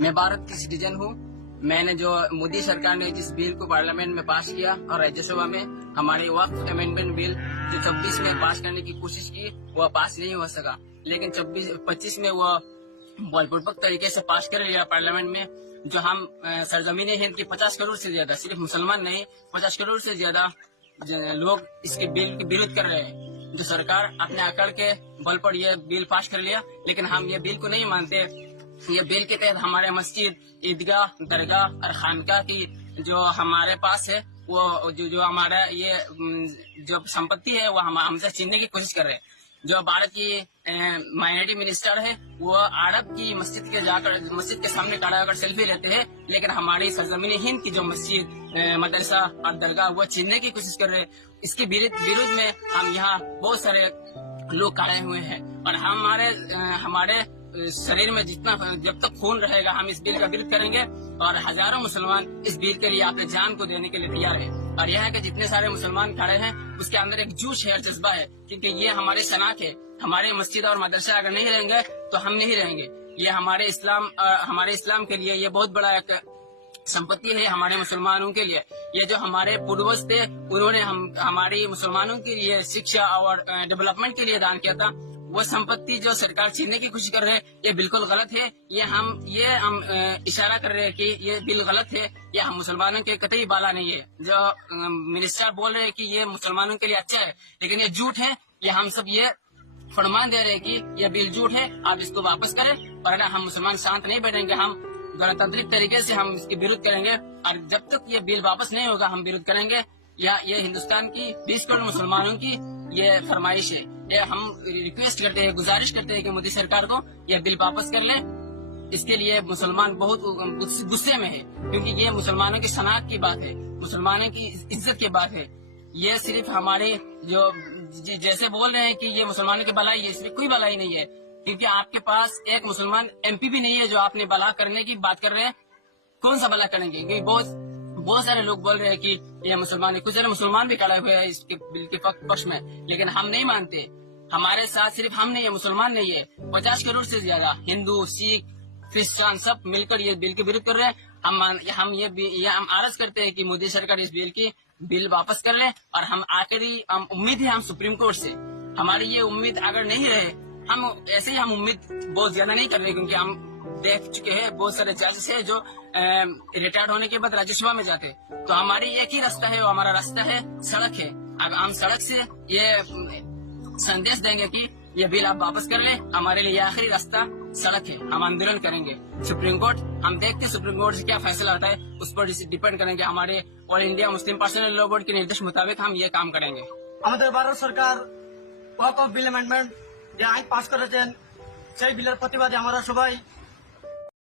मैं भारत की सिटीजन हूँ। मैंने जो मोदी सरकार ने जिस बिल को पार्लियामेंट में पास किया और राज्यसभा में हमारे वक्फ अमेंडमेंट बिल जो 26 में पास करने की कोशिश की वह पास नहीं हो सका, लेकिन 25 में वह बलपूर्वक तरीके से पास कर लिया पार्लियामेंट में। जो हम सरजमीन हिंद की 50 करोड़ से ज्यादा, सिर्फ मुसलमान नहीं 50 करोड़ से ज्यादा लोग इसके बिल के विरोध कर रहे हैं। जो सरकार अपने अकड़ के बल पर यह बिल पास कर लिया, लेकिन हम ये बिल को नहीं मानते। ये बिल के तहत हमारे मस्जिद, ईदगाह, दरगाह और खानका की जो हमारे पास है वो जो हमारा ये जो संपत्ति है वो हम हमसे छीनने की कोशिश कर रहे हैं। जो भारत की माइनॉरिटी मिनिस्टर है वो अरब की मस्जिद के सामने खड़ा होकर सेल्फी लेते हैं, लेकिन हमारी सरजमीन हिंद की जो मस्जिद, मदरसा और दरगाह वो छीनने की कोशिश कर रहे हैं। इसके विरोध में हम यहाँ बहुत सारे लोग खड़े हुए हैं और हमारे शरीर में जब तक खून रहेगा हम इस बिल का विरोध करेंगे और हजारों मुसलमान इस बिल के लिए अपने जान को देने के लिए तैयार है। और यहाँ के जितने सारे मुसलमान खड़े हैं उसके अंदर एक जोश है, जज्बा है, क्योंकि ये हमारे शनाख्त है। हमारे मस्जिद और मदरसा अगर नहीं रहेंगे तो हम नहीं रहेंगे। ये हमारे इस्लाम के लिए ये बहुत बड़ा एक संपत्ति है हमारे मुसलमानों के लिए। ये जो हमारे पूर्वज थे उन्होंने हमारी मुसलमानों के लिए शिक्षा और डेवलपमेंट के लिए दान किया था। वो संपत्ति जो सरकार छीनने की कोशिश कर रहे हैं ये बिल्कुल गलत है। ये हम इशारा कर रहे हैं कि ये बिल गलत है। ये हम मुसलमानों के कतई बाला नहीं है। जो मिनिस्टर बोल रहे हैं कि ये मुसलमानों के लिए अच्छा है, लेकिन ये झूठ है। ये हम सब ये फरमान दे रहे हैं कि ये बिल झूठ है, आप इसको वापस करें। वरना हम मुसलमान शांत नहीं बैठेंगे, हम गणतांत्रिक तरीके से हम इसके विरोध करेंगे और जब तक ये बिल वापस नहीं होगा हम विरोध करेंगे। ये हिंदुस्तान की 20 करोड़ मुसलमानों की ये फरमाइश है। ये हम रिक्वेस्ट करते हैं, गुजारिश करते हैं कि मोदी सरकार को यह बिल वापस कर ले। इसके लिए मुसलमान बहुत गुस्से में है, क्योंकि ये मुसलमानों की शनाख्त की बात है, मुसलमानों की इज्जत की बात है। ये सिर्फ हमारे जो जैसे बोल रहे हैं कि ये मुसलमानों की भलाई है, सिर्फ कोई भलाई नहीं है, क्योंकि आपके पास एक मुसलमान MP भी नहीं है जो आपने भला करने की बात कर रहे हैं। कौन सा भला करेंगे? क्योंकि बहुत सारे लोग बोल रहे हैं कि ये मुसलमान है। कुछ सारे मुसलमान भी खड़े हुए हैं इसके बिल के पक्ष में, लेकिन हम नहीं मानते। हमारे साथ सिर्फ हम नहीं है, मुसलमान नहीं है, 50 करोड़ से ज्यादा हिंदू, सिख, क्रिश्चियन सब मिलकर ये बिल के विरोध कर रहे हैं। हम अर्ज करते हैं कि मोदी सरकार इस बिल वापस कर ले। और हम आखिरी उम्मीद है हम सुप्रीम कोर्ट से, हमारी ये उम्मीद अगर नहीं रहे, हम ऐसे ही हम उम्मीद बहुत ज्यादा नहीं कर रहे, क्योंकि हम देख चुके हैं बहुत सारे जजेस है जो रिटायर्ड होने के बाद राज्यसभा में जाते। तो हमारी एक ही रास्ता है, वो हमारा रास्ता है सड़क है। अब हम सड़क से ये संदेश देंगे कि ये बिल आप वापस कर ले। हमारे लिए आखिरी रास्ता सड़क है, हम आंदोलन करेंगे। सुप्रीम कोर्ट, हम देखते हैं सुप्रीम कोर्ट से क्या फैसला आता है, उस पर डिपेंड करेंगे। हमारे all India Muslim personal law board के निर्देश मुताबिक हम ये काम करेंगे। আমাদের ভারত সরকার ওয়াকফ বিল অ্যামেন্ডমেন্ট যে আইন পাস করেছেন সেই বিলের প্রতিবাদে আমরা সবাই